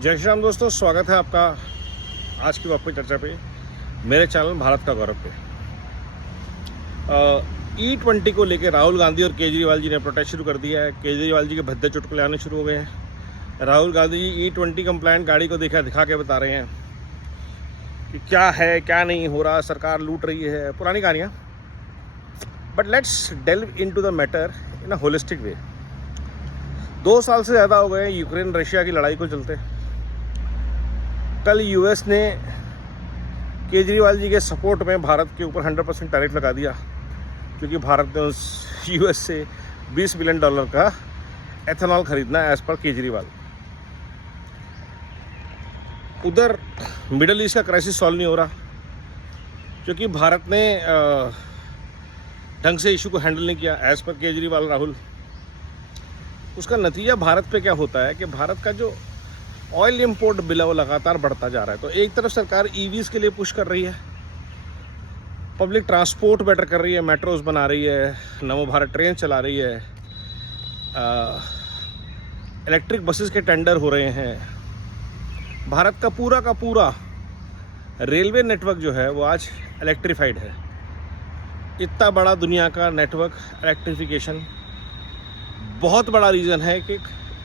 जय श्री राम दोस्तों, स्वागत है आपका आज की वापस चर्चा पे मेरे चैनल भारत का गौरव पे। E20 को लेकर राहुल गांधी और केजरीवाल जी ने प्रोटेस्ट शुरू कर दिया है। केजरीवाल जी के भद्दे चुटकुले आने शुरू हो गए हैं। राहुल गांधी जी E20 कंप्लायंट गाड़ी को दिखा के बता रहे हैं कि क्या है क्या नहीं हो रहा, सरकार लूट रही है, पुरानी कहानियाँ। But let's delve into the matter in a holistic way. 2 साल से ज़्यादा हो गए हैं यूक्रेन रशिया की लड़ाई को चलते। कल यूएस ने केजरीवाल जी के सपोर्ट में भारत के ऊपर 100% टैरिफ लगा दिया, क्योंकि भारत ने उस यूएस से $20 बिलियन का एथेनॉल खरीदना है एज पर केजरीवाल। उधर मिडल ईस्ट का क्राइसिस सॉल्व नहीं हो रहा, क्योंकि भारत ने ढंग से इशू को हैंडल नहीं किया एज पर केजरीवाल राहुल। उसका नतीजा भारत पे क्या होता है कि भारत का जो ऑयल इंपोर्ट बिल है वो लगातार बढ़ता जा रहा है। तो एक तरफ सरकार ईवीज़ के लिए पुश कर रही है, पब्लिक ट्रांसपोर्ट बेटर कर रही है, मेट्रोज बना रही है, नमो भारत ट्रेन चला रही है, इलेक्ट्रिक बसेस के टेंडर हो रहे हैं। भारत का पूरा रेलवे नेटवर्क जो है वो आज इलेक्ट्रीफाइड है। इतना बड़ा दुनिया का नेटवर्क इलेक्ट्रिफिकेशन बहुत बड़ा रीज़न है कि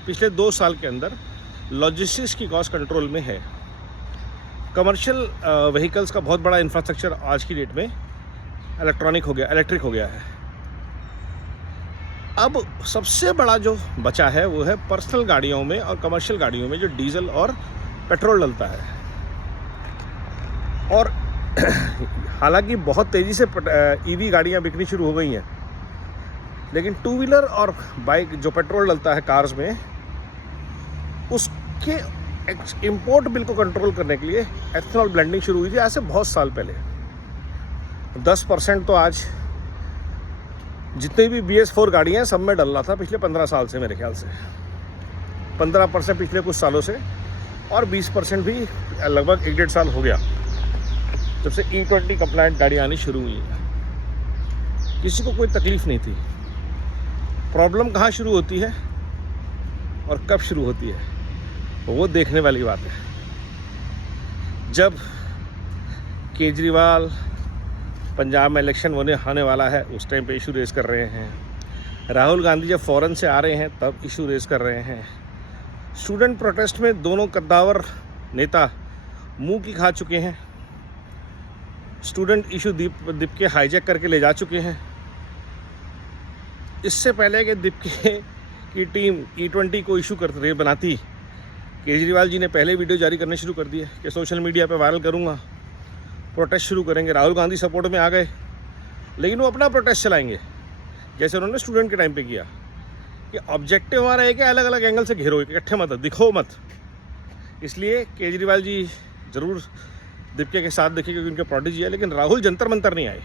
पिछले 2 साल के अंदर लॉजिस्टिक्स की कॉस्ट कंट्रोल में है। कमर्शियल व्हीकल्स का बहुत बड़ा इंफ्रास्ट्रक्चर आज की डेट में इलेक्ट्रिक हो गया है। अब सबसे बड़ा जो बचा है वो है पर्सनल गाड़ियों में और कमर्शियल गाड़ियों में जो डीजल और पेट्रोल डलता है। और हालांकि बहुत तेज़ी से ईवी गाड़ियां बिकनी शुरू हो गई हैं, लेकिन 2 व्हीलर और बाइक जो पेट्रोल डलता है कार्स में, उसके इंपोर्ट बिल को कंट्रोल करने के लिए एथेनॉल ब्लेंडिंग शुरू हुई थी आज से बहुत साल पहले। 10% तो आज जितने भी BS4 गाड़ियाँ हैं सब में डल रहा था पिछले 15 साल से, मेरे ख्याल से 15% पिछले कुछ सालों से, और 20% भी लगभग 1-1.5 साल हो गया जब से E20 कंप्लायंट गाड़ी आनी शुरू हुई है। किसी को कोई तकलीफ नहीं थी। प्रॉब्लम कहाँ शुरू होती है और कब शुरू होती है वो देखने वाली बात है। जब केजरीवाल पंजाब में इलेक्शन होने वाला है उस टाइम पे इशू रेस कर रहे हैं। राहुल गांधी जब फॉरेन से आ रहे हैं तब इशू रेस कर रहे हैं। स्टूडेंट प्रोटेस्ट में दोनों कद्दावर नेता मुंह की खा चुके हैं। स्टूडेंट इशू दीप के हाईजैक करके ले जा चुके हैं। इससे पहले कि दीप की टीम E20 को इशू बनाती, केजरीवाल जी ने पहले वीडियो जारी करने शुरू कर दिए कि सोशल मीडिया पे वायरल करूंगा, प्रोटेस्ट शुरू करेंगे। राहुल गांधी सपोर्ट में आ गए, लेकिन वो अपना प्रोटेस्ट चलाएंगे जैसे उन्होंने स्टूडेंट के टाइम पे किया कि ऑब्जेक्टिव हमारा एक है, अलग अलग एंगल से घेरो, इकट्ठे मत दिखो मत। इसलिए केजरीवाल जी ज़रूर दीपिका के साथ देखे क्योंकि उनके प्रोडिजी है, लेकिन राहुल जंतर मंतर नहीं आए।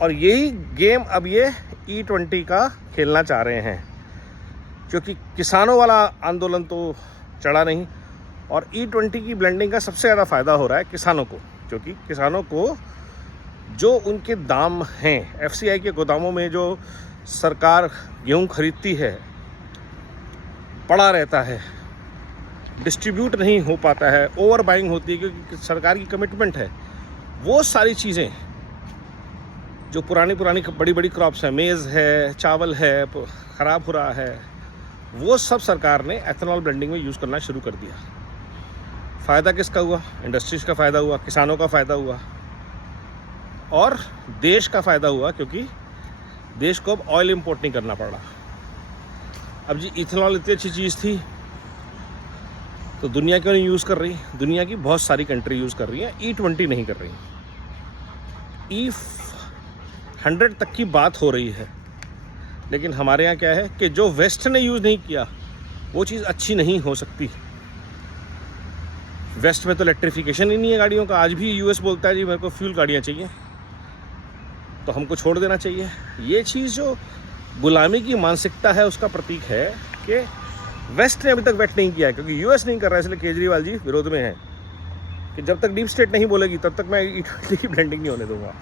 और यही गेम अब ये E20 का खेलना चाह रहे हैं, क्योंकि किसानों वाला आंदोलन तो चढ़ा नहीं। और E20 की ब्लेंडिंग का सबसे ज़्यादा फ़ायदा हो रहा है किसानों को, क्योंकि किसानों को जो उनके दाम हैं FCI के गोदामों में जो सरकार गेहूँ खरीदती है पड़ा रहता है, डिस्ट्रीब्यूट नहीं हो पाता है, ओवर बाइंग होती है क्योंकि सरकार की कमिटमेंट है। वो सारी चीज़ें जो पुरानी बड़ी क्रॉप्स है, मेज़ है, चावल है, ख़राब हो रहा है, वो सब सरकार ने एथेनॉल ब्लेंडिंग में यूज़ करना शुरू कर दिया। फ़ायदा किसका हुआ? इंडस्ट्रीज़ का फ़ायदा हुआ, किसानों का फ़ायदा हुआ और देश का फ़ायदा हुआ, क्योंकि देश को अब ऑयल इंपोर्ट नहीं करना पड़ रहा। अब जी इथेनॉल इतनी अच्छी चीज़ थी तो दुनिया क्यों नहीं यूज़ कर रही? दुनिया की बहुत सारी कंट्री यूज़ कर रही है, E20 नहीं कर रही। E100 तक की बात हो रही है, लेकिन हमारे यहाँ क्या है कि जो वेस्ट ने यूज़ नहीं किया वो चीज़ अच्छी नहीं हो सकती। वेस्ट में तो इलेक्ट्रिफिकेशन ही नहीं है गाड़ियों का। आज भी यूएस बोलता है जी मेरे को फ्यूल गाड़ियाँ चाहिए, तो हमको छोड़ देना चाहिए। ये चीज़ जो गुलामी की मानसिकता है उसका प्रतीक है कि वेस्ट ने अभी तक वेट नहीं किया है, क्योंकि यूएस नहीं कर रहा है। इसलिए केजरीवाल जी विरोध में हैं कि जब तक डीप स्टेट नहीं बोलेगी तब तक मैं E20 की ब्लेंडिंग नहीं होने दूंगा।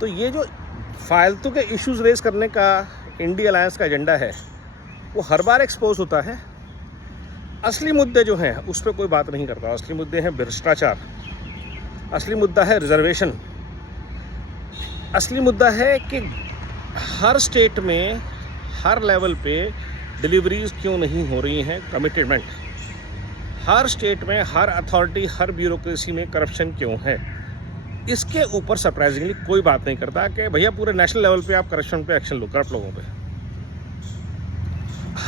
तो ये जो फालतू के इश्यूज रेस करने का इंडिया अलायंस का एजेंडा है वो हर बार एक्सपोज होता है। असली मुद्दे जो हैं उस पर कोई बात नहीं करता। असली मुद्दे हैं भ्रष्टाचार, असली मुद्दा है रिजर्वेशन, असली मुद्दा है कि हर स्टेट में हर लेवल पे डिलीवरीज क्यों नहीं हो रही हैं, कमिटमेंट। हर स्टेट में हर अथॉरिटी हर ब्यूरोक्रेसी में करप्शन क्यों है, इसके ऊपर सरप्राइजिंगली कोई बात नहीं करता कि भैया पूरे नेशनल लेवल पे आप करप्शन पे एक्शन लो, करप्ट लोगों पे।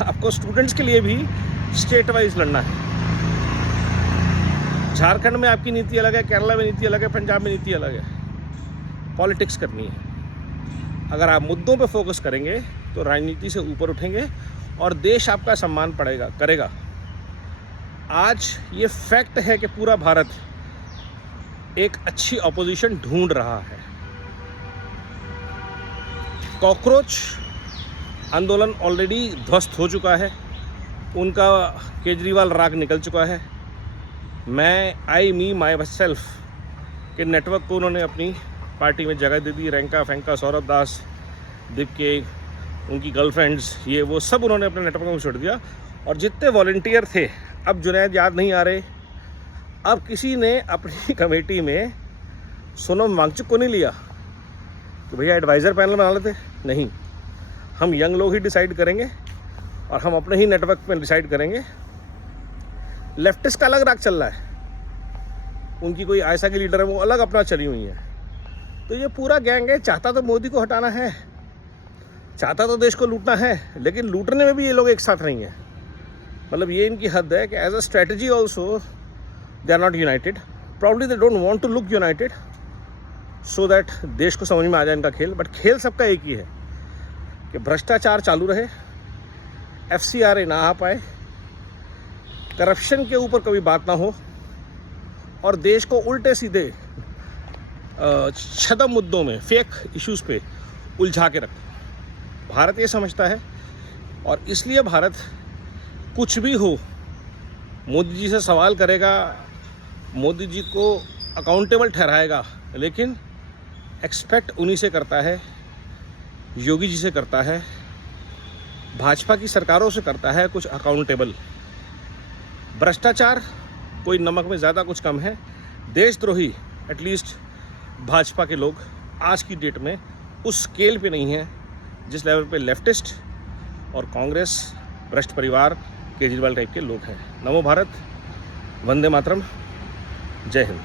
आपको स्टूडेंट्स के लिए भी स्टेट वाइज लड़ना है। झारखंड में आपकी नीति अलग है, केरला में नीति अलग है, पंजाब में नीति अलग है। पॉलिटिक्स करनी है। अगर आप मुद्दों पे फोकस करेंगे तो राजनीति से ऊपर उठेंगे और देश आपका सम्मान करेगा। आज ये फैक्ट है कि पूरा भारत एक अच्छी ऑपोजिशन ढूंढ रहा है। कॉकरोच आंदोलन ऑलरेडी ध्वस्त हो चुका है, उनका केजरीवाल राग निकल चुका है। मैं मी माई सेल्फ के नेटवर्क को उन्होंने अपनी पार्टी में जगह दे दी। रैंका फैंका, सौरभ दास, दीप के, उनकी गर्लफ्रेंड्स, ये वो सब उन्होंने अपने नेटवर्क में छोड़ दिया। और जितने वॉलंटियर थे, अब जुनैद याद नहीं आ रहे, अब किसी ने अपनी कमेटी में सोनम वांगचुक को नहीं लिया कि भैया एडवाइज़र पैनल बना लेते। नहीं, हम यंग लोग ही डिसाइड करेंगे और हम अपने ही नेटवर्क में डिसाइड करेंगे। लेफ्टिस्ट का अलग राग चल रहा है, उनकी कोई आयसा की लीडर है, वो अलग अपना चली हुई है। तो ये पूरा गैंग है, चाहता तो मोदी को हटाना है, चाहता तो देश को लूटना है, लेकिन लूटने में भी ये लोग एक साथ नहीं है। मतलब ये इनकी हद है कि as a strategy also they are not united. Probably they don't want to look united so that देश को समझ में आ जाए इनका खेल। बट खेल सबका एक ही है कि भ्रष्टाचार चालू रहे, FCRA ना आ पाए, करप्शन के ऊपर कभी बात ना हो और देश को उल्टे सीधे छदम मुद्दों में, फेक इश्यूज़ पे उलझा के रखो। भारत ये समझता है और इसलिए भारत कुछ भी हो मोदी जी से सवाल करेगा, मोदी जी को अकाउंटेबल ठहराएगा, लेकिन एक्सपेक्ट उन्हीं से करता है, योगी जी से करता है, भाजपा की सरकारों से करता है कुछ अकाउंटेबल। भ्रष्टाचार कोई नमक में ज़्यादा कुछ कम है। देशद्रोही एटलीस्ट भाजपा के लोग आज की डेट में उस स्केल पे नहीं है जिस लेवल पे लेफ्टिस्ट और कांग्रेस, भ्रष्ट परिवार, केजरीवाल टाइप के लोग हैं। नमो भारत, वंदे मातरम, जय हिंद।